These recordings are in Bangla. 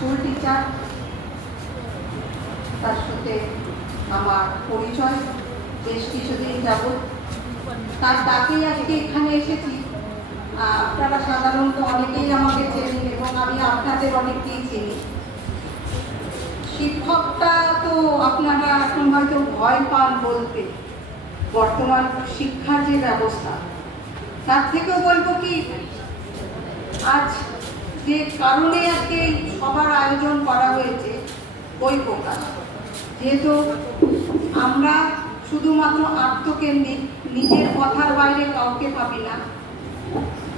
স্কুল টিচার, তার সাথে আমার পরিচয় বেশ কিছুদিন যাবৎ। তার ডাকেই আজকে এখানে এসেছি। আপনারা সাধারণত অনেকেই আমাকে চেনেন এবং আমি আপনাদের অনেককেই চিনি। শিক্ষকটা তো আপনারা এখন হয়তো ভয় পান বলতে, বর্তমান শিক্ষার যে ব্যবস্থা, তার থেকেও বলবো কি, আজ যে কারণে আজকে এই সভার আয়োজন করা হয়েছে বই প্রকাশ, যেহেতু আমরা শুধুমাত্র আত্মকেন্দ্রিক, নিজের কথার বাইরে কাউকে ভাবি না।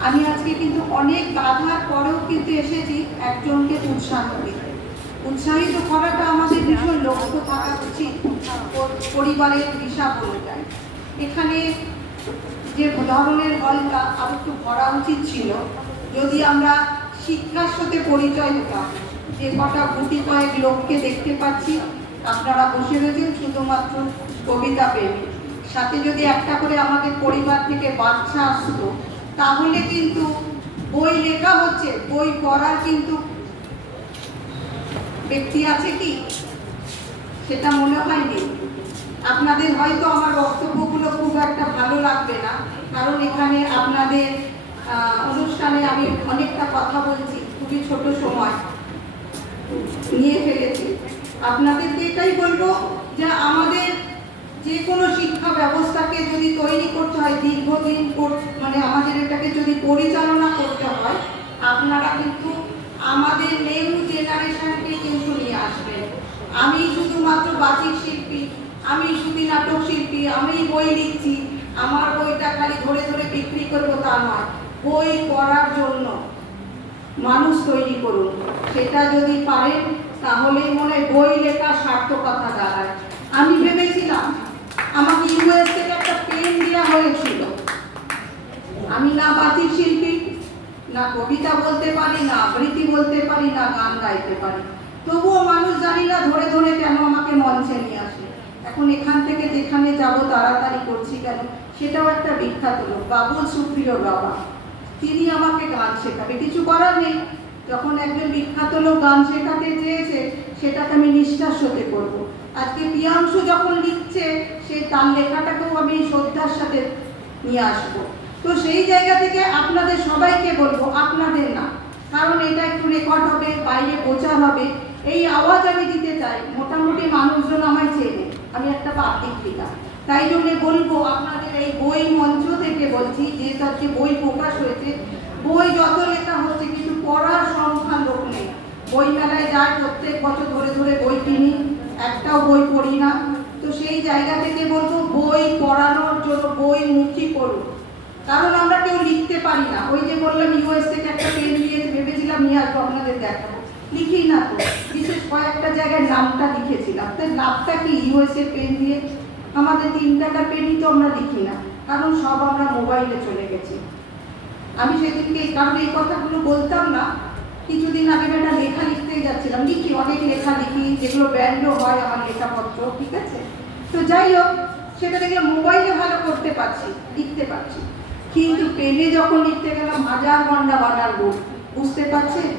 আমি আজকে কিন্তু অনেক বাধার পরেও কিন্তু এসেছি একজনকে উৎসাহ দিতে। উৎসাহিত করাটা আমাদের ভীষণ লক্ষ্য থাকা উচিত, পরিবারের দিশা বলে যায়। এখানে যে ধরনের হলটা আরো একটু ভরা উচিত ছিল, যদি আমরা শিক্ষার সাথে পরিচয় হতাম। যে কটা গুটি কয়েক লোককে দেখতে পাচ্ছি, আপনারা বসে রয়েছেন শুধুমাত্র কবিতা প্রেমী, সাথে যদি একটা করে আমাদের পরিবার থেকে বাচ্চা আসতো, তাহলে কিন্তু বই লেখা হচ্ছে, বই পড়ার কিন্তু ব্যক্তি আছে কি সেটা মনে হয়নি। আপনাদের হয়তো আমার বক্তব্যগুলো খুব একটা ভালো লাগবে না, কারণ এখানে আপনাদের অনুষ্ঠানে আমি অনেকটা কথা বলছি, খুবই ছোট সময় নিয়ে ফেলেছি। আপনাদেরকে এটাই বলবো যে আমাদের যে কোনো শিক্ষা ব্যবস্থাকে যদি তৈরি করতে হয়, দীর্ঘদিন মানে আমাদের এটাকে যদি পরিচালনা করতে হয়, আপনারা কিন্তু আমাদের নিউ জেনারেশনকে কিন্তু নিয়ে আসবেন। আমি শুধুমাত্র বাচিক শিল্পী, আমি শুধু নাটক শিল্পী, আমি বই লিখছি, আমার বইটা খালি ধরে ধরে বিক্রি করবো তা নয়। বই পড়ার জন্য মানুষ তৈরি করুন, সেটা যদি পারেন তাহলেই মনে হয় বই লেখার সার্থকতা দাঁড়ায়। আমি ভেবেছিলাম আমাকে ইউএস থেকে একটা পেন দেওয়া হয়েছিল। আমি না বাচিক শিল্পী, না কবিতা বলতে পারি, না আবৃত্তি বলতে পারি, না গান গাইতে পারি, তবুও মানুষ জানি না ধরে ধরে কেন আমাকে মঞ্চে নিয়ে আসে। এখন এখান থেকে যেখানে যাব তাড়াতাড়ি করছি কেন, সেটাও একটা বিখ্যাত লোক, বাবুল সুপ্রিয়র বাবা, তিনি আমাকে গান শেখাবে। কিছু করার নেই, যখন একজন বিখ্যাত লোক গান শেখাতে চেয়েছে, সেটাকে আমি নিষ্ঠার সাথে করবো। আজকে প্রিয়াংশু যখন লিখছে, সেই তার লেখাটাকেও আমি শ্রদ্ধার সাথে নিয়ে আসবো। তো সেই জায়গা থেকে আপনাদের সবাইকে বলবো, আপনাদের না, কারণ এটা একটু রেকর্ড হবে, বাইরে প্রচার হবে, এই আওয়াজ আমি দিতে চাই। মোটামুটি মানুষজন আমায় চেনে, আমি একটা পাবলিক ফিগার, তাই জন্য বলবো আপনাদের এই বই মঞ্চ থেকে বলছি, যেহেতু আজকে বই প্রকাশ হয়েছে, বই যত লেখা হচ্ছে কিন্তু পড়ার সংখ্যা লোক নেই। বই মেলায় যায়, প্রত্যেক বছর ধরে ধরে বই কিনি, একটাও বই পড়ি না। তো সেই জায়গা থেকে বলবো বই পড়ানোর জন্য বই মুখী করুন, কারণ আমরা কেউ লিখতে পারি না। ওই যে বললাম ইউএস থেকে একটা পেন দিয়ে ভেবেছিলাম নিয়ে আসবো, আপনাদের দেখাবো, লিখি না তো। বিশেষ কয়েকটা জায়গায় নামটা লিখেছিলাম, তাই লাভটা কি ইউএস এর পেন দিয়ে? আমাদের 3 টাকার পেনই তো আমরা লিখি না, কারণ সব আমরা মোবাইলে চলে গেছি। আমি সেদিনকে কারণ এই কথাগুলো বলতাম না, কিছুদিন আগে একটা লেখা লিখতেই যাচ্ছিলাম, লিখি, অনেক লেখা লিখি, যেগুলো ব্যান্ডও হয় আমার লেখাপত্র, ঠিক আছে। তো যাই হোক, সেটা দেখলাম মোবাইলে ভালো করতে পারছি, লিখতে পারছি, কিন্তু পেনে যখন লিখতে গেলাম হাজার ঘন্টা বাজার বোর্ড, বুঝতে পারছেন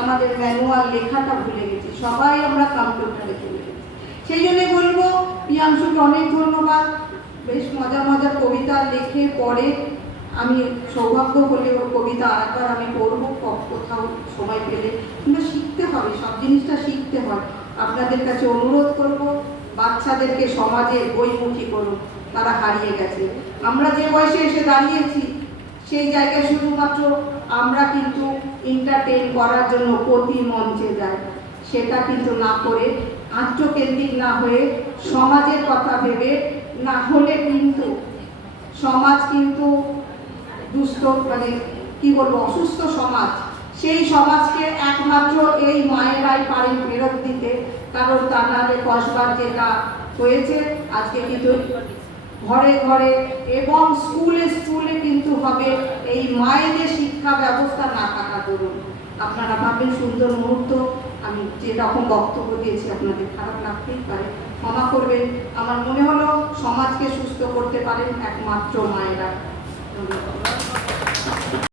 আমাদের ম্যানুয়াল লেখাটা ভুলে গেছি, সবাই আমরা কম্পিউটারে চলে গেছি। সেই জন্য বলবো প্রিয়াংশুকে অনেক ধন্যবাদ, বেশ মজার মজার কবিতা লেখে পড়ে। আমি সৌভাগ্য হলে ওর কবিতা আরেকবার আমি পড়বো কোথাও সময় পেলে, কিন্তু শিখতে হবে, সব জিনিসটা শিখতে হয়। আপনাদের কাছে অনুরোধ করব, বাচ্চাদেরকে সমাজে বইমুখী করুন, তারা হারিয়ে গেছে। আমরা যে বয়সে এসে দাঁড়িয়েছি, সেই জায়গায় শুধুমাত্র আমরা কিন্তু এন্টারটেইন করার জন্য প্রতি মঞ্চে যাই, সেটা কিন্তু না করে, আত্মকেন্দ্রিক না হয়ে, সমাজের কথা ভেবে, না হলে কিন্তু সমাজ কিন্তু দুস্থ, মানে কি বলবো, অসুস্থ সমাজ, সেই সমাজকে একমাত্র এই মায়েরাই পারেন ফেরত দিতে। কারণ তা নাহলে কসবার যেটা হয়েছে আজকে কিন্তু ঘরে ঘরে এবং স্কুলে স্কুলে কিন্তু হবে এই মায়েদের শিক্ষা ব্যবস্থা না থাকা দরুন। আপনারা ভাববেন সুন্দর মুহূর্ত, আমি যেরকম বক্তব্য দিয়েছি আপনাদের খারাপ লাগতেই পারে, ক্ষমা করবেন। আমার মনে হলো সমাজকে সুস্থ করতে পারেন একমাত্র মায়েরা। ধন্যবাদ।